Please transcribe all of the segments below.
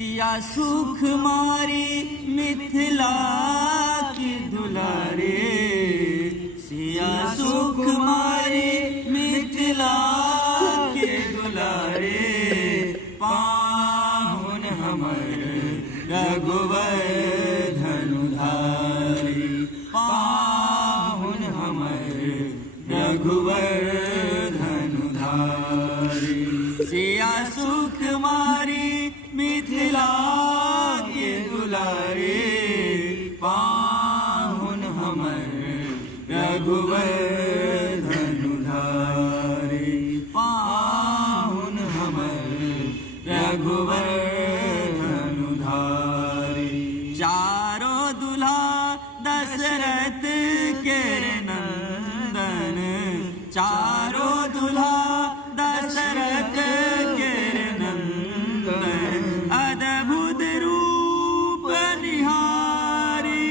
या सुख मारी मिथिला की दुलारे, सिया सुख मारी मिथिला के दुलारे। पाहुन हमर रघुवर धनुधारी, पाहुन हमर रघुवर धनुधारी। सिया सुख मारी मिथिला के दुलारे, पाहुन हमर रघुवर धनुधारी। पाहुन हमर रघुवर धनुधारी। चारों दुल्हा दशरथ के नंदन, चारों दुल्हा दशरथ के नंदन। अद्भुत रूप निहारी,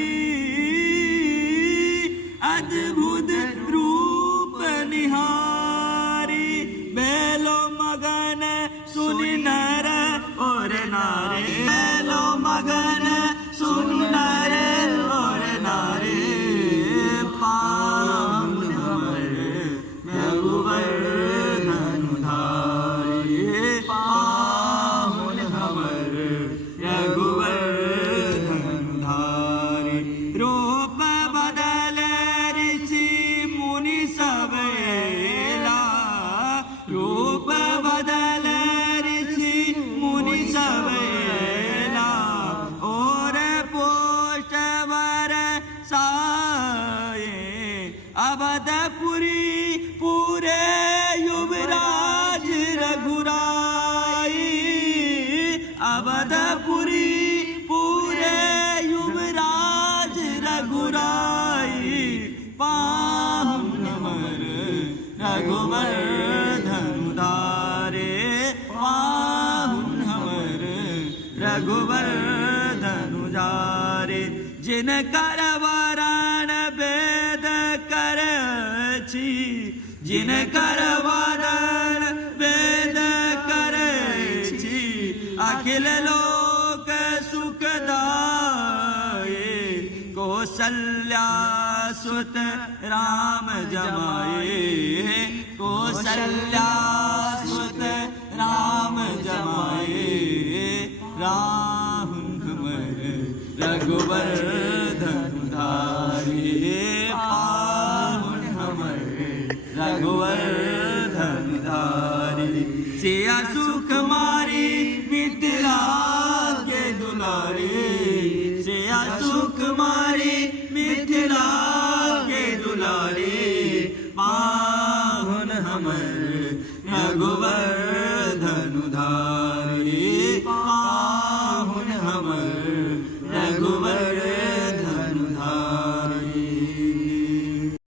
अद्भुत रूप निहारी। बेलो मगन सुनि नर और नारे, बेलो मगन सुनि नर और नारे। पाहुन हमर रघुवर धनुधारी, पाहुन हमर रघुवर धनुधारी। रूप बदल ऋषि मुनि सब एला, रूप बदल ऋषि मुनि सब एला। और पोष्ट बरसाए अवधपुरी पूरे युवराज रघुराई। अवधपुरी पूरे युवराज रघुराई। पाहुन हमर रघुवर धनुधारे, पाहुन हमर रघुवर धनुधारे। जिनकर वरण वेद करछि, जिनकर वरण वेद करछि। अखिल लोक सुखदाये, कौसल्या सुत राम जमाए। कौसल्या सुत राम जमाए। राहुन हमर रघुवर धनुधारी, पाहुन हमर रघुवर धनुधारी। सिया सुख मारी मिथिला के दुलारे, सिया सुख मारी मिथिला के दुलारे। पाहुन हमर रघुवर धनुधारी।